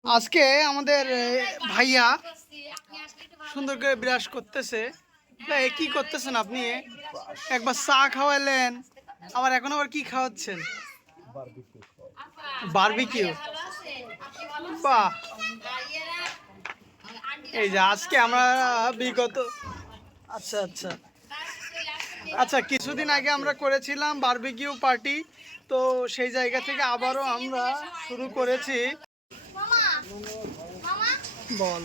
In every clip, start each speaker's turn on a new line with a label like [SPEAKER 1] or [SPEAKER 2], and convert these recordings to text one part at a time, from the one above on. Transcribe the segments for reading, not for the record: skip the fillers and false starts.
[SPEAKER 1] আজকে আমাদের ভাইয়া সুন্দর করে বিরাজ করতেছে। কি করতেছেন আপনি? একবার চা খাওয়াইলেন, আবার এখন আবার কি খাওয়াচ্ছেন? বারবিকিউ। বাহ, এই যে আজকে আমরা বিগত আচ্ছা আচ্ছা আচ্ছা কিছুদিন আগে আমরা করেছিলাম বারবিকিউ পার্টি, তো সেই জায়গা থেকে আবারও আমরা শুরু করেছি। বল,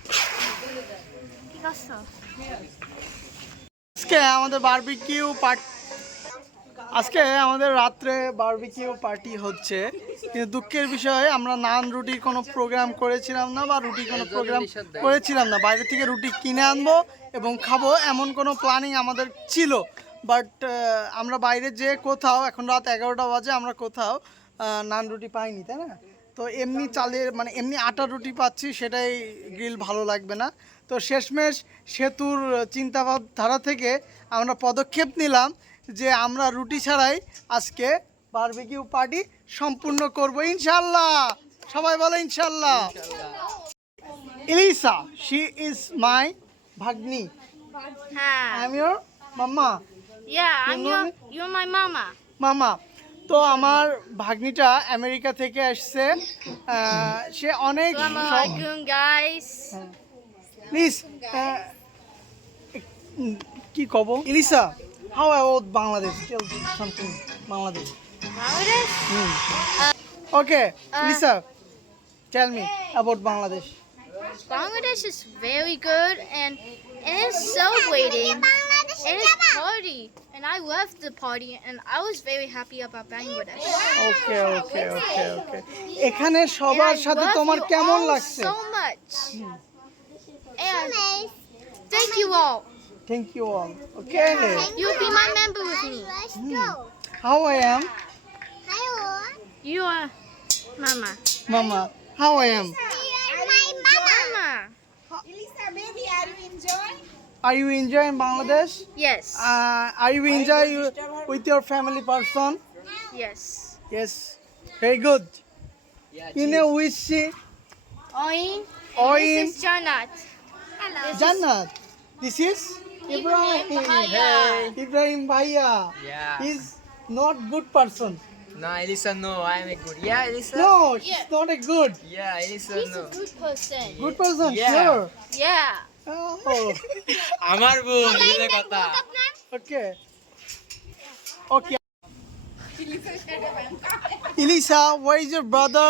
[SPEAKER 1] আজকে আমাদের বারবিকিউ পার্টি, আজকে আমাদের রাত্রে বারবিকিউ পার্টি হচ্ছে, কিন্তু দুঃখের বিষয় আমরা নান রুটির কোনো প্রোগ্রাম করেছিলাম না, বা রুটির কোনো প্রোগ্রাম করেছিলাম না। বাইরে থেকে রুটি কিনে আনবো এবং খাবো এমন কোনো প্ল্যানিং আমাদের ছিল, বাট আমরা বাইরে যে কোথাও, এখন রাত 11টা বাজে, আমরা কোথাও নান রুটি পাইনি, তাই না? তো এমনি চালের মানে এমনি আটার রুটি পাচ্ছি, সেটাই গ্রিল ভালো লাগবে না। তো শেষমেশ সেতুর চিন্তাধারা থেকে আমরা পদক্ষেপ নিলাম যে আমরা রুটি ছাড়াই আজকে বারবিকিউ পার্টি সম্পূর্ণ করব ইনশাল্লাহ। সবাই বলো ইনশাল্লাহ। ইলিসা, শি ইজ মাই ভাগ্নি। I am your mama.
[SPEAKER 2] You're my mama.
[SPEAKER 1] মামা। তো আমার ভাগ্নিটা আমেরিকা থেকে আসছে, সে অনেক
[SPEAKER 2] Assalamualaikum, guys.
[SPEAKER 1] প্লিজ কি কব Elisa, how about Bangladesh? Tell something Bangladesh.
[SPEAKER 2] Bangladesh?
[SPEAKER 1] Okay Elisa, tell me about Bangladesh.
[SPEAKER 2] Bangladesh is very good and it's celebrating and it's party and I love the party and I was very happy about Bangladesh.
[SPEAKER 1] Okay okay okay okay এখানে সবার
[SPEAKER 2] And I
[SPEAKER 1] সাথে
[SPEAKER 2] love
[SPEAKER 1] তোমার
[SPEAKER 2] you
[SPEAKER 1] কেমন
[SPEAKER 2] all
[SPEAKER 1] লাগছে?
[SPEAKER 2] so much. And thank you all.
[SPEAKER 1] Thank you all. Okay,
[SPEAKER 2] You'll be my member with me.
[SPEAKER 1] How I am
[SPEAKER 2] You are mama.
[SPEAKER 1] Mama, how I am?
[SPEAKER 2] Mama.
[SPEAKER 3] Elisa, baby, are you enjoying?
[SPEAKER 1] Are you enjoying Bangladesh?
[SPEAKER 2] Yes.
[SPEAKER 1] Are you enjoy with your family person?
[SPEAKER 2] Yes.
[SPEAKER 1] Yes, very good. You know which she?
[SPEAKER 2] Oin.
[SPEAKER 1] Oin.
[SPEAKER 2] This is Janat.
[SPEAKER 1] Jannat. This is Ibrahim.
[SPEAKER 2] Bhaiya.
[SPEAKER 1] Ibrahim Bhaiya.
[SPEAKER 4] Yeah.
[SPEAKER 1] He's not good person.
[SPEAKER 4] No, Elisa, no, I'm a good. Yeah, Elisa?
[SPEAKER 1] No, she's not a good.
[SPEAKER 4] Yeah, Elisa,
[SPEAKER 2] He's
[SPEAKER 4] no.
[SPEAKER 2] a good person.
[SPEAKER 1] Good person,
[SPEAKER 4] Yeah.
[SPEAKER 1] sure.
[SPEAKER 2] Yeah.
[SPEAKER 1] Oh,
[SPEAKER 4] আমার বোন বুঝলে কথা
[SPEAKER 1] okay. Okay. Elisa, where is your brother?